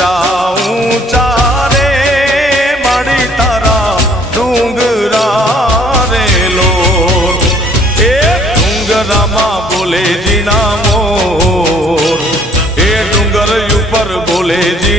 ઊંચા ઊંચા રે માડી તારા ડુંગરા રે લોર એ ડુંગરામાં બોલે જીના મોર એ ડુંગર ઉપર બોલે જી